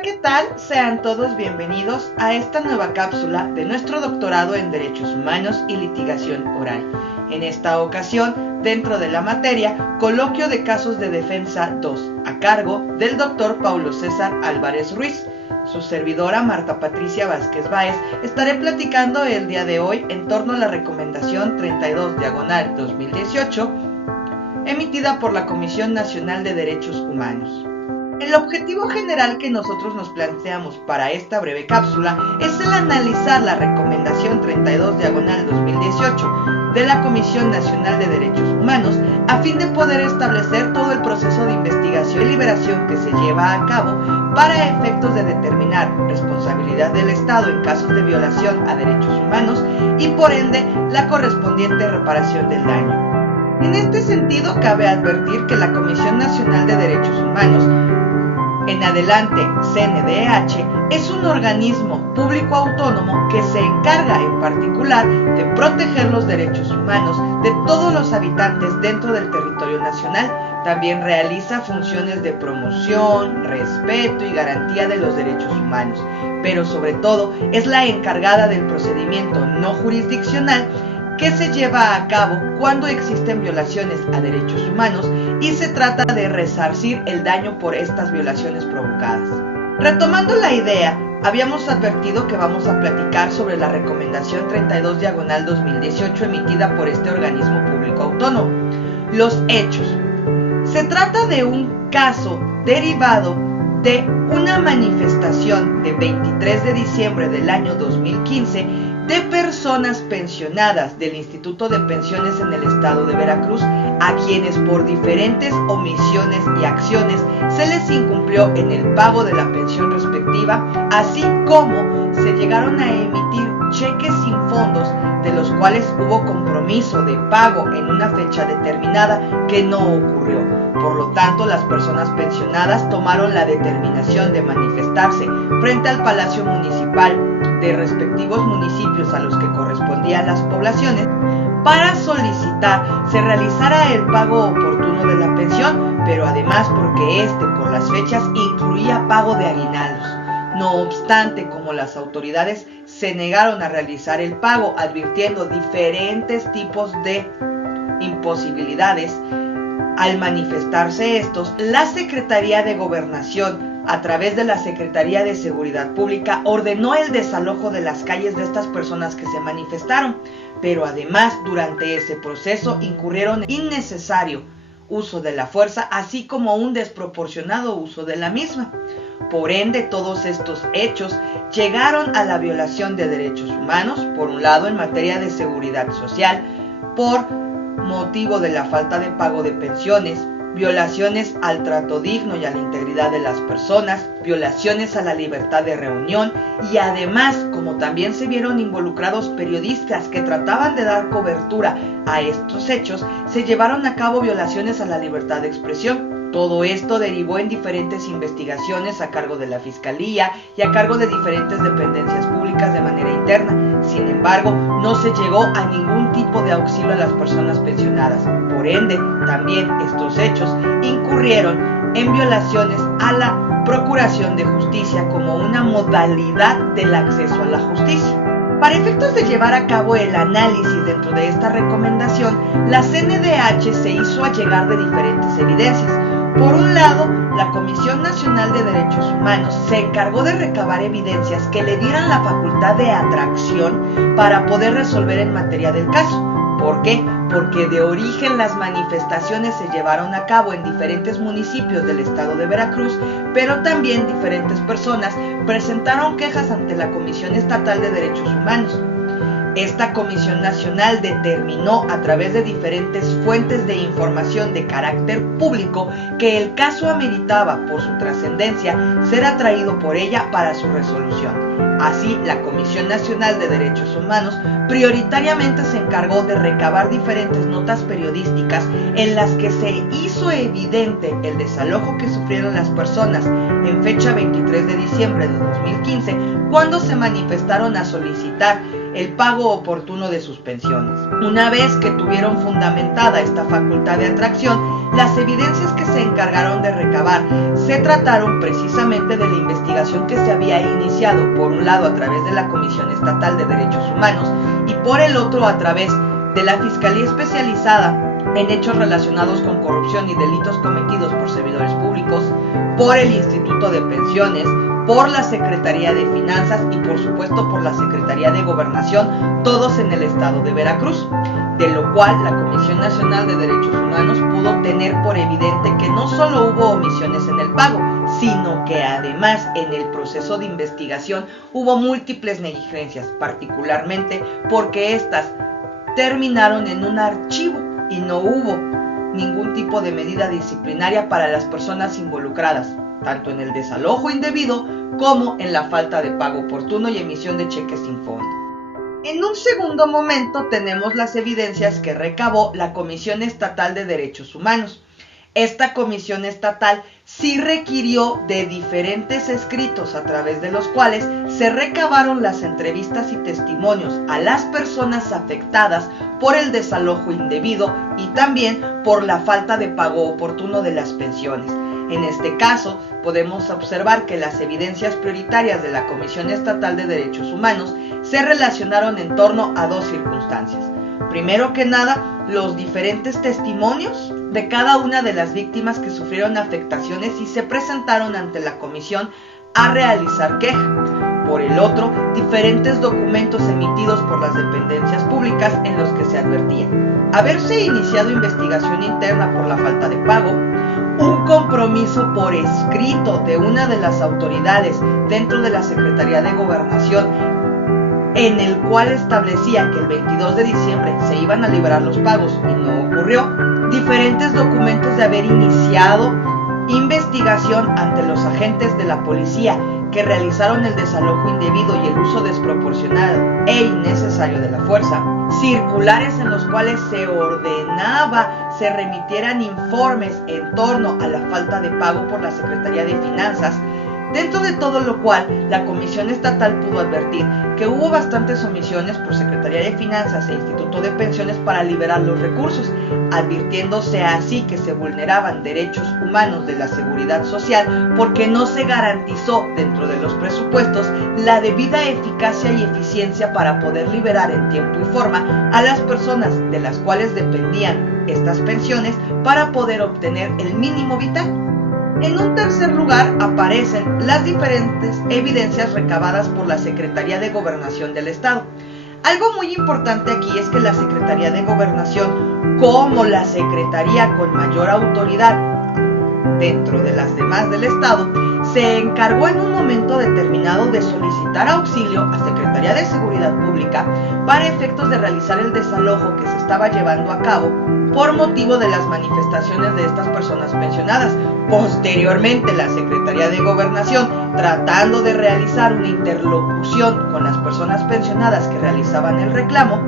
Hola, ¿qué tal? Sean todos bienvenidos a esta nueva cápsula de nuestro doctorado en Derechos Humanos y Litigación Oral. En esta ocasión, dentro de la materia, Coloquio de Casos de Defensa 2, a cargo del doctor Paulo César Álvarez Ruiz. Su servidora Marta Patricia Vázquez Báez estaré platicando el día de hoy en torno a la recomendación 32/2018 emitida por la Comisión Nacional de Derechos Humanos. El objetivo general que nosotros nos planteamos para esta breve cápsula es el analizar la recomendación 32/2018 de la Comisión Nacional de Derechos Humanos a fin de poder establecer todo el proceso de investigación y liberación que se lleva a cabo para efectos de determinar responsabilidad del Estado en casos de violación a derechos humanos y por ende la correspondiente reparación del daño. En este sentido, cabe advertir que la Comisión Nacional de Derechos Humanos, en adelante CNDH, es un organismo público autónomo que se encarga en particular de proteger los derechos humanos de todos los habitantes dentro del territorio nacional. También realiza funciones de promoción, respeto y garantía de los derechos humanos, pero sobre todo es la encargada del procedimiento no jurisdiccional que se lleva a cabo cuando existen violaciones a derechos humanos y se trata de resarcir el daño por estas violaciones provocadas. Retomando la idea, habíamos advertido que vamos a platicar sobre la recomendación 32/2018 emitida por este organismo público autónomo. Los hechos. Se trata de un caso derivado de una manifestación de 23 de diciembre del año 2015 de personas pensionadas del Instituto de Pensiones en el estado de Veracruz, a quienes por diferentes omisiones y acciones se les incumplió en el pago de la pensión respectiva, así como se llegaron a emitir cheques sin fondos de los cuales hubo compromiso de pago en una fecha determinada que no ocurrió. Por lo tanto, las personas pensionadas tomaron la determinación de manifestarse frente al Palacio Municipal de respectivos municipios a los que correspondían las poblaciones para solicitar se realizara el pago oportuno de la pensión, pero además porque por las fechas incluía pago de aguinaldos. No obstante, como las autoridades se negaron a realizar el pago, advirtiendo diferentes tipos de imposibilidades, al manifestarse estos, la Secretaría de Gobernación, a través de la Secretaría de Seguridad Pública, ordenó el desalojo de las calles de estas personas que se manifestaron, pero además durante ese proceso incurrieron en innecesario uso de la fuerza, así como un desproporcionado uso de la misma. Por ende, todos estos hechos llegaron a la violación de derechos humanos, por un lado en materia de seguridad social, por motivo de la falta de pago de pensiones, violaciones al trato digno y a la integridad de las personas, violaciones a la libertad de reunión y además, como también se vieron involucrados periodistas que trataban de dar cobertura a estos hechos, se llevaron a cabo violaciones a la libertad de expresión. Todo esto derivó en diferentes investigaciones a cargo de la Fiscalía y a cargo de diferentes dependencias públicas de manera interna. Sin embargo, no se llegó a ningún tipo de auxilio a las personas pensionadas. Por ende, también estos hechos incurrieron en violaciones a la Procuración de Justicia como una modalidad del acceso a la justicia. Para efectos de llevar a cabo el análisis dentro de esta recomendación, la CNDH se hizo allegar de diferentes evidencias. Por un lado, la Comisión Nacional de Derechos Humanos se encargó de recabar evidencias que le dieran la facultad de atracción para poder resolver en materia del caso. ¿Por qué? Porque de origen las manifestaciones se llevaron a cabo en diferentes municipios del estado de Veracruz, pero también diferentes personas presentaron quejas ante la Comisión Estatal de Derechos Humanos. Esta Comisión Nacional determinó a través de diferentes fuentes de información de carácter público que el caso ameritaba, por su trascendencia, ser atraído por ella para su resolución. Así, la Comisión Nacional de Derechos Humanos prioritariamente se encargó de recabar diferentes notas periodísticas en las que se hizo evidente el desalojo que sufrieron las personas en fecha 23 de diciembre de 2015, cuando se manifestaron a solicitar el pago oportuno de sus pensiones. Una vez que tuvieron fundamentada esta facultad de atracción, las evidencias que se encargaron de recabar se trataron precisamente de la investigación que se había iniciado, por un lado a través de la Comisión Estatal de Derechos Humanos y por el otro a través de la Fiscalía Especializada en Hechos Relacionados con Corrupción y Delitos Cometidos por Servidores Públicos, por el Instituto de Pensiones, por la Secretaría de Finanzas y por supuesto por la Secretaría de Gobernación, todos en el estado de Veracruz, de lo cual la Comisión Nacional de Derechos Humanos pudo tener por evidente que no solo hubo omisiones en el pago, sino que además en el proceso de investigación hubo múltiples negligencias, particularmente porque estas terminaron en un archivo y no hubo ningún tipo de medida disciplinaria para las personas involucradas, tanto en el desalojo indebido como en la falta de pago oportuno y emisión de cheques sin fondo. En un segundo momento tenemos las evidencias que recabó la Comisión Estatal de Derechos Humanos. Esta comisión estatal sí requirió de diferentes escritos a través de los cuales se recabaron las entrevistas y testimonios a las personas afectadas por el desalojo indebido y también por la falta de pago oportuno de las pensiones. En este caso, podemos observar que las evidencias prioritarias de la Comisión Estatal de Derechos Humanos se relacionaron en torno a dos circunstancias. Primero que nada, los diferentes testimonios de cada una de las víctimas que sufrieron afectaciones y se presentaron ante la comisión a realizar queja. Por el otro, diferentes documentos emitidos por las dependencias públicas en los que se advertía haberse iniciado investigación interna por la falta de pago, un compromiso por escrito de una de las autoridades dentro de la Secretaría de Gobernación en el cual establecía que el 22 de diciembre se iban a liberar los pagos y no ocurrió, diferentes documentos de haber iniciado investigación ante los agentes de la policía que realizaron el desalojo indebido y el uso desproporcionado e innecesario de la fuerza, circulares en los cuales se ordenaba se remitieran informes en torno a la falta de pago por la Secretaría de Finanzas, dentro de todo lo cual la Comisión Estatal pudo advertir que hubo bastantes omisiones por Secretaría de Finanzas e Instituto de Pensiones para liberar los recursos, advirtiéndose así que se vulneraban derechos humanos de la seguridad social porque no se garantizó dentro de los presupuestos la debida eficacia y eficiencia para poder liberar en tiempo y forma a las personas de las cuales dependían estas pensiones para poder obtener el mínimo vital. En un tercer lugar aparecen las diferentes evidencias recabadas por la Secretaría de Gobernación del Estado. Algo muy importante aquí es que la Secretaría de Gobernación, como la Secretaría con mayor autoridad dentro de las demás del Estado, se encargó en un momento determinado de solicitar auxilio a Secretaría de Seguridad Pública para efectos de realizar el desalojo que se estaba llevando a cabo por motivo de las manifestaciones de estas personas pensionadas. Posteriormente, la Secretaría de Gobernación, tratando de realizar una interlocución con las personas pensionadas que realizaban el reclamo,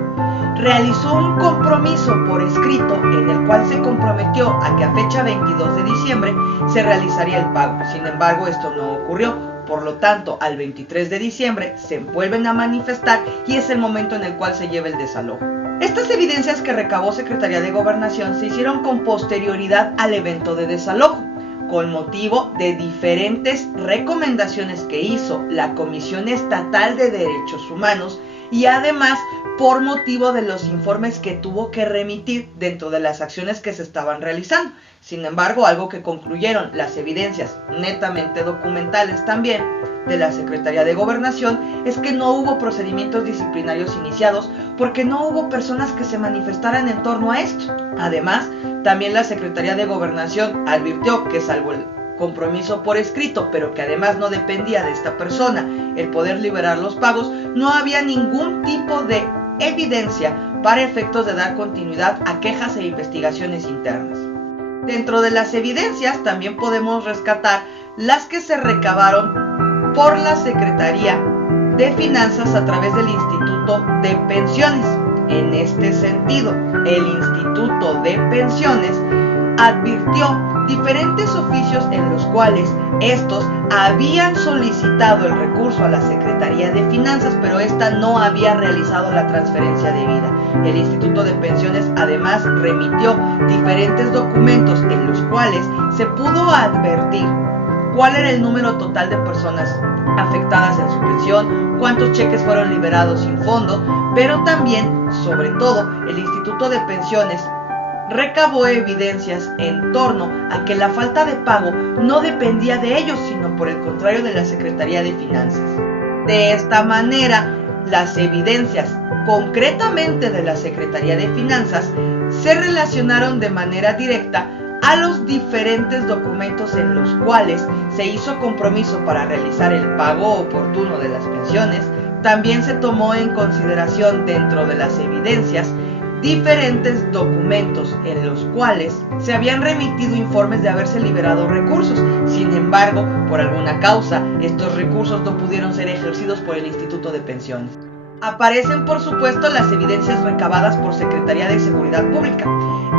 realizó un compromiso por escrito en el cual se comprometió a que a fecha 22 de diciembre se realizaría el pago. Sin embargo, esto no ocurrió. Por lo tanto, al 23 de diciembre se vuelven a manifestar y es el momento en el cual se lleva el desalojo. Estas evidencias que recabó Secretaría de Gobernación se hicieron con posterioridad al evento de desalojo, con motivo de diferentes recomendaciones que hizo la Comisión Estatal de Derechos Humanos y además por motivo de los informes que tuvo que remitir dentro de las acciones que se estaban realizando. Sin embargo, algo que concluyeron las evidencias netamente documentales también de la Secretaría de Gobernación es que no hubo procedimientos disciplinarios iniciados porque no hubo personas que se manifestaran en torno a esto. Además, también la Secretaría de Gobernación advirtió que salvo el compromiso por escrito, pero que además no dependía de esta persona el poder liberar los pagos, no había ningún tipo de evidencia para efectos de dar continuidad a quejas e investigaciones internas. Dentro de las evidencias también podemos rescatar las que se recabaron por la Secretaría de Finanzas a través del Instituto de Pensiones. En este sentido, el Instituto de Pensiones advirtió diferentes oficios en los cuales estos habían solicitado el recurso a la Secretaría de Finanzas, pero esta no había realizado la transferencia debida. El Instituto de Pensiones además remitió diferentes documentos en cuales se pudo advertir cuál era el número total de personas afectadas en su pensión, cuántos cheques fueron liberados sin fondo, pero también, sobre todo, el Instituto de Pensiones recabó evidencias en torno a que la falta de pago no dependía de ellos, sino por el contrario de la Secretaría de Finanzas. De esta manera, las evidencias, concretamente de la Secretaría de Finanzas, se relacionaron de manera directa a los diferentes documentos en los cuales se hizo compromiso para realizar el pago oportuno de las pensiones. También se tomó en consideración dentro de las evidencias diferentes documentos en los cuales se habían remitido informes de haberse liberado recursos. Sin embargo, por alguna causa, estos recursos no pudieron ser ejercidos por el Instituto de Pensiones. Aparecen, por supuesto, las evidencias recabadas por Secretaría de Seguridad Pública.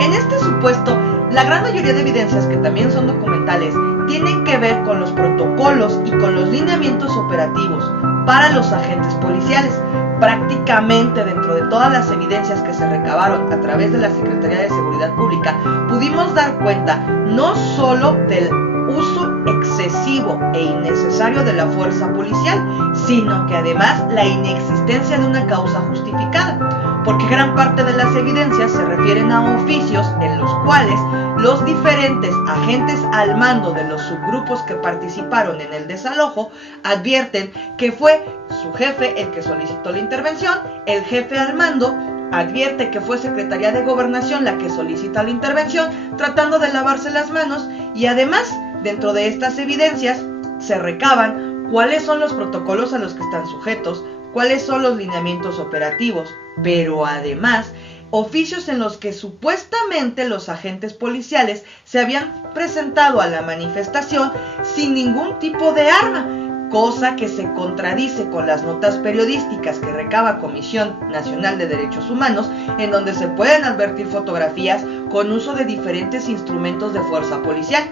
En este supuesto, la gran mayoría de evidencias, que también son documentales, tienen que ver con los protocolos y con los lineamientos operativos para los agentes policiales. Prácticamente dentro de todas las evidencias que se recabaron a través de la Secretaría de Seguridad Pública, pudimos dar cuenta no solo del uso excesivo e innecesario de la fuerza policial, sino que además la inexistencia de una causa justificada, porque gran parte de las evidencias se refieren a oficios en los cuales los diferentes agentes al mando de los subgrupos que participaron en el desalojo advierten que fue su jefe el que solicitó la intervención. El jefe al mando advierte que fue Secretaría de Gobernación la que solicita la intervención, tratando de lavarse las manos, y además, dentro de estas evidencias se recaban cuáles son los protocolos a los que están sujetos, cuáles son los lineamientos operativos, pero además oficios en los que supuestamente los agentes policiales se habían presentado a la manifestación sin ningún tipo de arma, cosa que se contradice con las notas periodísticas que recaba Comisión Nacional de Derechos Humanos, en donde se pueden advertir fotografías con uso de diferentes instrumentos de fuerza policial.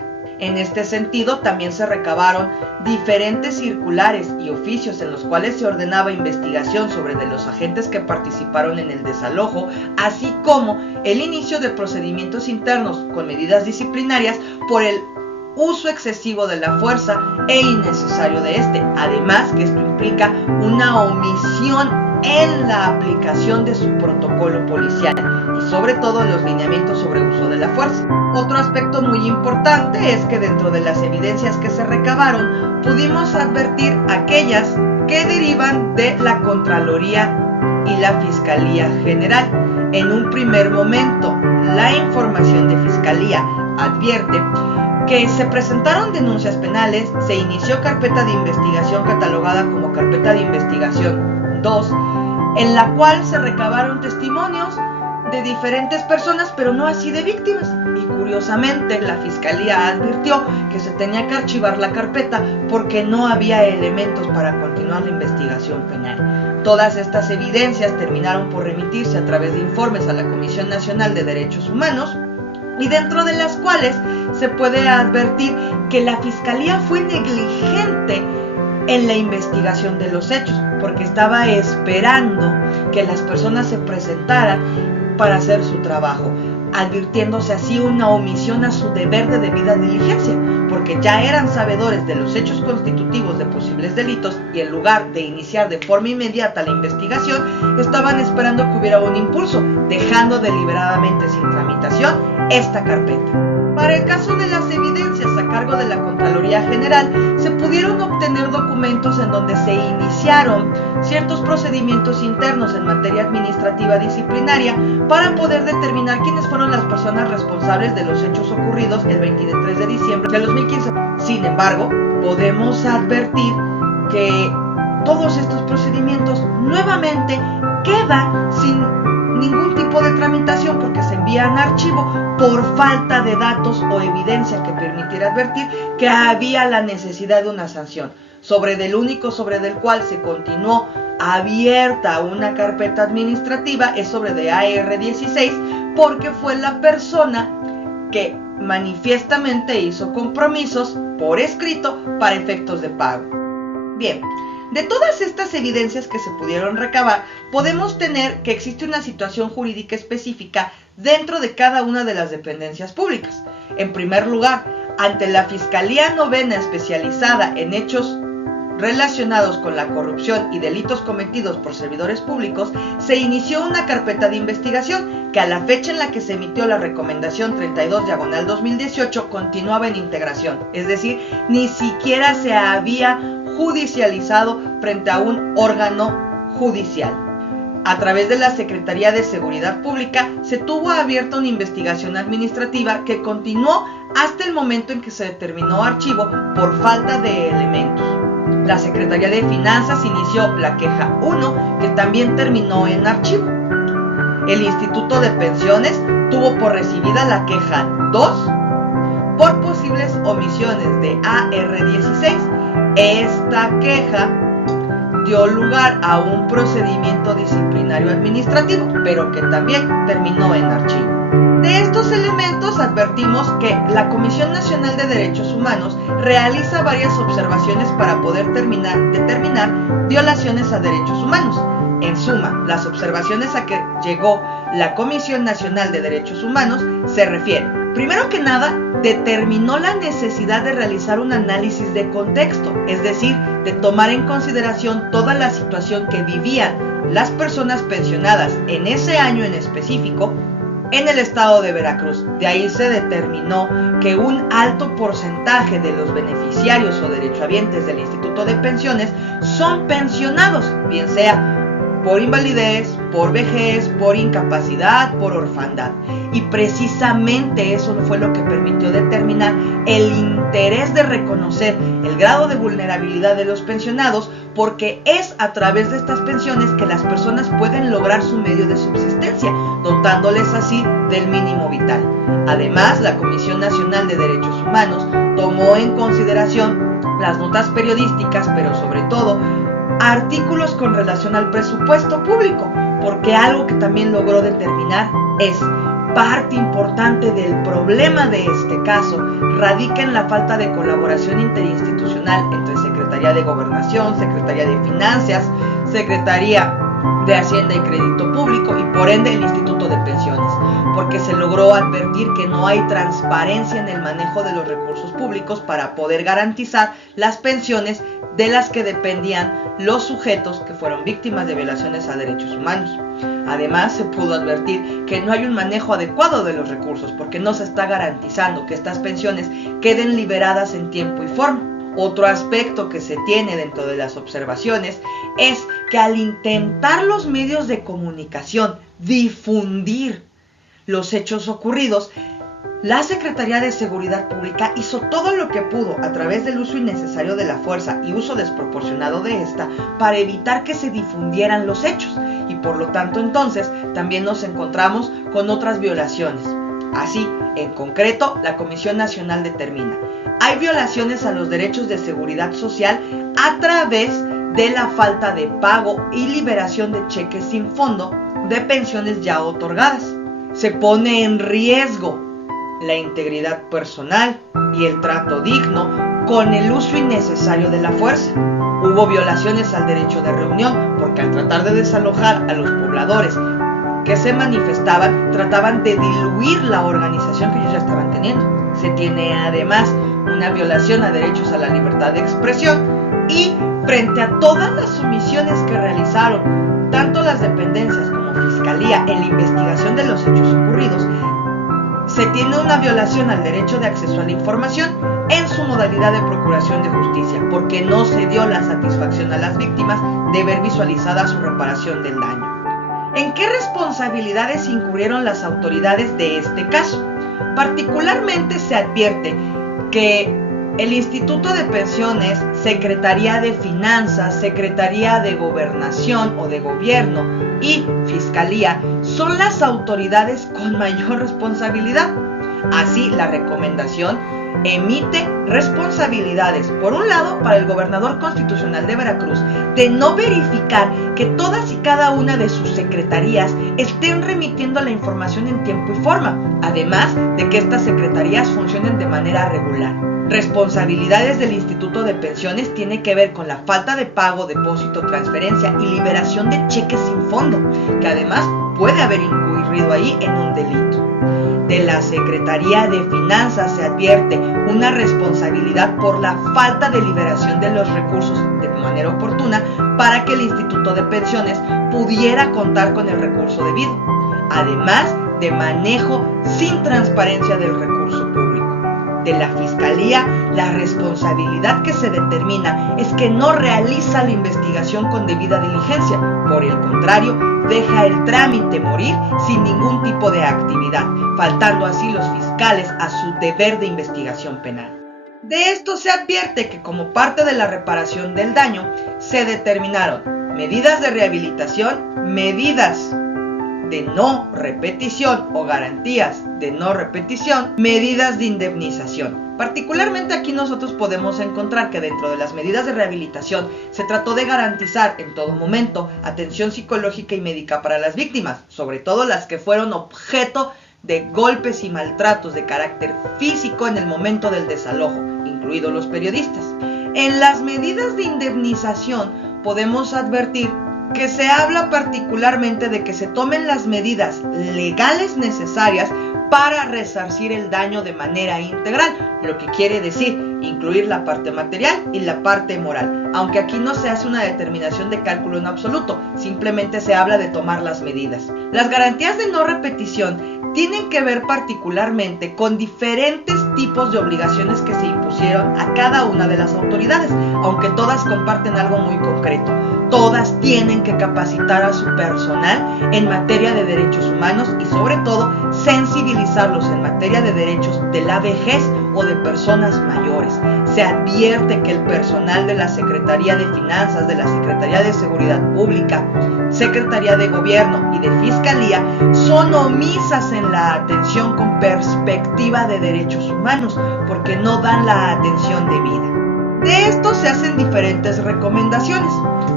En este sentido, también se recabaron diferentes circulares y oficios en los cuales se ordenaba investigación sobre de los agentes que participaron en el desalojo, así como el inicio de procedimientos internos con medidas disciplinarias por el uso excesivo de la fuerza e innecesario de este. Además, que esto implica una omisión en la aplicación de su protocolo policial y sobre todo los lineamientos sobre uso de la fuerza. Otro aspecto muy importante es que dentro de las evidencias que se recabaron pudimos advertir aquellas que derivan de la Contraloría y la Fiscalía General. En un primer momento, la información de Fiscalía advierte que se presentaron denuncias penales, se inició carpeta de investigación catalogada como carpeta de investigación 2, en la cual se recabaron testimonios de diferentes personas, pero no así de víctimas. Y curiosamente, la Fiscalía advirtió que se tenía que archivar la carpeta porque no había elementos para continuar la investigación penal. Todas estas evidencias terminaron por remitirse a través de informes a la Comisión Nacional de Derechos Humanos, y dentro de las cuales se puede advertir que la Fiscalía fue negligente en la investigación de los hechos, porque estaba esperando que las personas se presentaran para hacer su trabajo, advirtiéndose así una omisión a su deber de debida diligencia, porque ya eran sabedores de los hechos constitutivos de posibles delitos y en lugar de iniciar de forma inmediata la investigación, estaban esperando que hubiera un impulso, dejando deliberadamente sin tramitación esta carpeta. Para el caso de las evidencias a cargo de la Contraloría General, se pudieron obtener documentos en donde se iniciaron ciertos procedimientos internos en materia administrativa disciplinaria para poder determinar quiénes fueron las personas responsables de los hechos ocurridos el 23 de diciembre de 2015. Sin embargo, podemos advertir que todos estos procedimientos nuevamente quedan sin ningún tipo de tramitación porque se envían a archivo por falta de datos o evidencia que permitiera advertir que había la necesidad de una sanción. Del único sobre del cual se continuó abierta una carpeta administrativa es sobre de AR-16, porque fue la persona que manifiestamente hizo compromisos por escrito para efectos de pago. Bien, De todas estas evidencias que se pudieron recabar, podemos tener que existe una situación jurídica específica dentro de cada una de las dependencias públicas. En primer lugar, ante la Fiscalía Novena especializada en hechos relacionados con la corrupción y delitos cometidos por servidores públicos, se inició una carpeta de investigación que a la fecha en la que se emitió la recomendación 32/2018 continuaba en integración, es decir, ni siquiera se había judicializado frente a un órgano judicial. A través de la Secretaría de Seguridad Pública se tuvo abierta una investigación administrativa que continuó hasta el momento en que se determinó archivo por falta de elementos. La Secretaría de Finanzas inició la queja 1, que también terminó en archivo. El Instituto de Pensiones tuvo por recibida la queja 2 por posibles omisiones de AR16. Esta queja dio lugar a un procedimiento disciplinario administrativo, pero que también terminó en archivo. De estos elementos advertimos que la Comisión Nacional de Derechos Humanos realiza varias observaciones para poder determinar violaciones a derechos humanos. En suma, las observaciones a que llegó la Comisión Nacional de Derechos Humanos se refieren, primero que nada, determinó la necesidad de realizar un análisis de contexto, es decir, de tomar en consideración toda la situación que vivían las personas pensionadas en ese año en específico en el estado de Veracruz. De ahí se determinó que un alto porcentaje de los beneficiarios o derechohabientes del Instituto de Pensiones son pensionados, bien sea por invalidez, por vejez, por incapacidad, por orfandad. Y precisamente eso fue lo que permitió determinar el interés de reconocer el grado de vulnerabilidad de los pensionados, porque es a través de estas pensiones que las personas pueden lograr su medio de subsistencia, dotándoles así del mínimo vital. Además, la Comisión Nacional de Derechos Humanos tomó en consideración las notas periodísticas, pero sobre todo artículos con relación al presupuesto público, porque algo que también logró determinar es parte importante del problema de este caso radica en la falta de colaboración interinstitucional entre Secretaría de Gobernación, Secretaría de Finanzas, Secretaría de Hacienda y Crédito Público y por ende el Instituto de Pensiones, porque se logró advertir que no hay transparencia en el manejo de los recursos públicos para poder garantizar las pensiones de las que dependían los sujetos que fueron víctimas de violaciones a derechos humanos. Además, se pudo advertir que no hay un manejo adecuado de los recursos porque no se está garantizando que estas pensiones queden liberadas en tiempo y forma. Otro aspecto que se tiene dentro de las observaciones es que al intentar los medios de comunicación difundir los hechos ocurridos, la Secretaría de Seguridad Pública hizo todo lo que pudo a través del uso innecesario de la fuerza y uso desproporcionado de esta para evitar que se difundieran los hechos y por lo tanto entonces también nos encontramos con otras violaciones. Así, en concreto, la Comisión Nacional determina: hay violaciones a los derechos de seguridad social a través de la falta de pago y liberación de cheques sin fondo de pensiones ya otorgadas. Se pone en riesgo la integridad personal y el trato digno con el uso innecesario de la fuerza. Hubo violaciones al derecho de reunión porque al tratar de desalojar a los pobladores que se manifestaban, trataban de diluir la organización que ellos ya estaban teniendo. Se tiene además una violación a derechos a la libertad de expresión y frente a todas las omisiones que realizaron tanto las dependencias como Fiscalía en la investigación de los hechos ocurridos, se tiene una violación al derecho de acceso a la información en su modalidad de procuración de justicia, porque no se dio la satisfacción a las víctimas de ver visualizada su reparación del daño. ¿En qué responsabilidades incurrieron las autoridades de este caso? Particularmente se advierte que el Instituto de Pensiones, Secretaría de Finanzas, Secretaría de Gobernación o de Gobierno y Fiscalía son las autoridades con mayor responsabilidad. Así, la recomendación emite responsabilidades, por un lado, para el gobernador constitucional de Veracruz, de no verificar que todas y cada una de sus secretarías estén remitiendo la información en tiempo y forma, además de que estas secretarías funcionen de manera regular. Responsabilidades del Instituto de Pensiones tiene que ver con la falta de pago, depósito, transferencia y liberación de cheques sin fondo, que además puede haber incurrido ahí en un delito. De la Secretaría de Finanzas se advierte una responsabilidad por la falta de liberación de los recursos de manera oportuna para que el Instituto de Pensiones pudiera contar con el recurso debido, además de manejo sin transparencia del recurso público. De la Fiscalía, la responsabilidad que se determina es que no realiza la investigación con debida diligencia, por el contrario, deja el trámite morir sin ningún tipo de actividad, faltando así los fiscales a su deber de investigación penal. De esto se advierte que como parte de la reparación del daño, se determinaron medidas de rehabilitación, medidas de no repetición o garantías de no repetición, medidas de indemnización. Particularmente aquí nosotros podemos encontrar que dentro de las medidas de rehabilitación se trató de garantizar en todo momento atención psicológica y médica para las víctimas, sobre todo las que fueron objeto de golpes y maltratos de carácter físico en el momento del desalojo, incluidos los periodistas. En las medidas de indemnización podemos advertir que se habla particularmente de que se tomen las medidas legales necesarias para resarcir el daño de manera integral, lo que quiere decir incluir la parte material y la parte moral, aunque aquí no se hace una determinación de cálculo en absoluto, simplemente se habla de tomar las medidas. Las garantías de no repetición tienen que ver particularmente con diferentes tipos de obligaciones que se impusieron a cada una de las autoridades, aunque todas comparten algo muy concreto. Todas tienen que capacitar a su personal en materia de derechos humanos y sobre todo sensibilizarlos en materia de derechos de la vejez o de personas mayores. Se advierte que el personal de la Secretaría de Finanzas, de la Secretaría de Seguridad Pública, Secretaría de Gobierno y de Fiscalía son omisas en la atención con perspectiva de derechos humanos porque no dan la atención debida. De esto se hacen diferentes recomendaciones.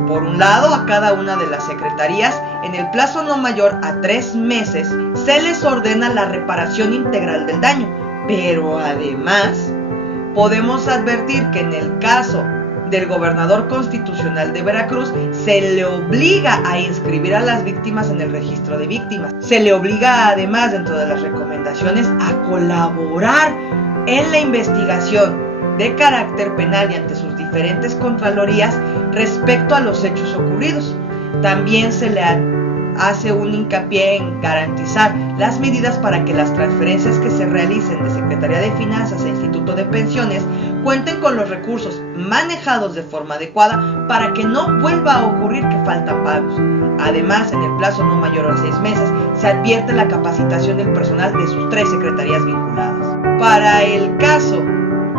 Por un lado, a cada una de las secretarías, en el plazo no mayor a 3 meses, se les ordena la reparación integral del daño. Pero además, podemos advertir que en el caso del gobernador constitucional de Veracruz, se le obliga a inscribir a las víctimas en el registro de víctimas. Se le obliga además, dentro de las recomendaciones, a colaborar en la investigación de carácter penal y ante sus diferentes contralorías respecto a los hechos ocurridos. También se le hace un hincapié en garantizar las medidas para que las transferencias que se realicen de Secretaría de Finanzas e Instituto de Pensiones cuenten con los recursos manejados de forma adecuada para que no vuelva a ocurrir que faltan pagos. Además, en el plazo no mayor a 6 meses, se advierte la capacitación del personal de sus 3 secretarías vinculadas. Para el caso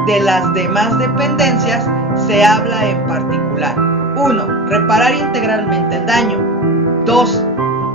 de las demás dependencias, se habla en particular: 1. Reparar integralmente el daño. 2.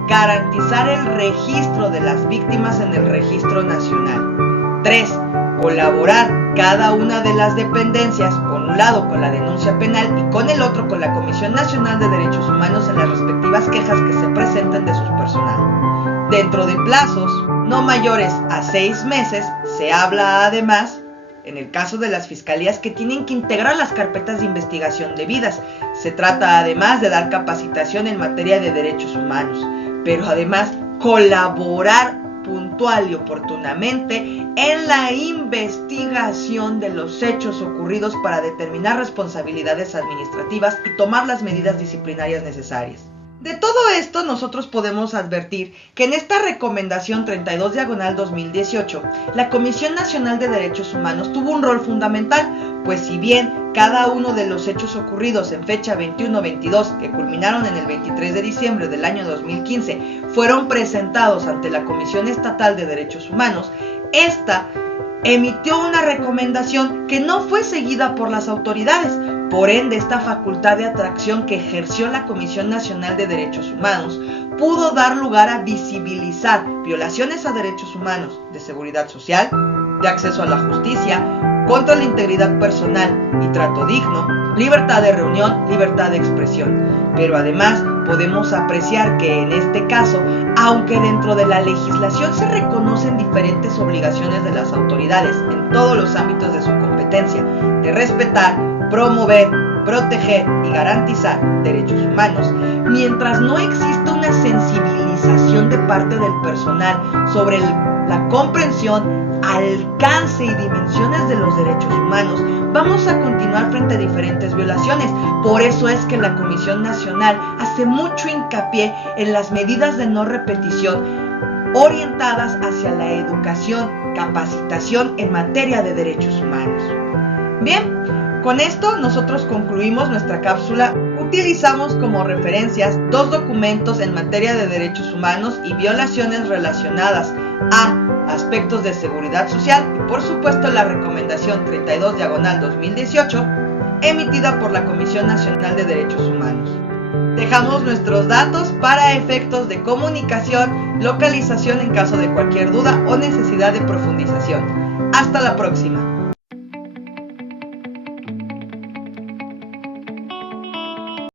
Garantizar el registro de las víctimas en el registro nacional. 3. Colaborar cada una de las dependencias, por un lado con la denuncia penal y con el otro con la Comisión Nacional de Derechos Humanos en las respectivas quejas que se presenten de su personal. Dentro de plazos no mayores a 6 meses, se habla además, en el caso de las fiscalías, que tienen que integrar las carpetas de investigación debidas. Se trata además de dar capacitación en materia de derechos humanos, pero además colaborar puntual y oportunamente en la investigación de los hechos ocurridos para determinar responsabilidades administrativas y tomar las medidas disciplinarias necesarias. De todo esto nosotros podemos advertir que en esta recomendación 32/2018, la Comisión Nacional de Derechos Humanos tuvo un rol fundamental, pues si bien cada uno de los hechos ocurridos en fecha 21-22, que culminaron en el 23 de diciembre del año 2015, fueron presentados ante la Comisión Estatal de Derechos Humanos, esta emitió una recomendación que no fue seguida por las autoridades. Por ende, esta facultad de atracción que ejerció la Comisión Nacional de Derechos Humanos pudo dar lugar a visibilizar violaciones a derechos humanos, de seguridad social, de acceso a la justicia, contra la integridad personal y trato digno, libertad de reunión, libertad de expresión. Pero además podemos apreciar que en este caso, aunque dentro de la legislación se reconocen diferentes obligaciones de las autoridades en en todos los ámbitos de su competencia, de respetar, promover, proteger y garantizar derechos humanos, mientras no exista una sensibilización de parte del personal sobre la comprensión, alcance y dimensiones de los derechos humanos, vamos a continuar frente a diferentes violaciones. Por eso es que la Comisión Nacional hace mucho hincapié en las medidas de no repetición orientadas hacia la educación, capacitación en materia de derechos humanos. Bien, con esto nosotros concluimos nuestra cápsula. Utilizamos como referencias 2 documentos en materia de derechos humanos y violaciones relacionadas a aspectos de seguridad social y por supuesto la recomendación 32/2018 emitida por la Comisión Nacional de Derechos Humanos. Dejamos nuestros datos para efectos de comunicación, localización en caso de cualquier duda o necesidad de profundización. Hasta la próxima.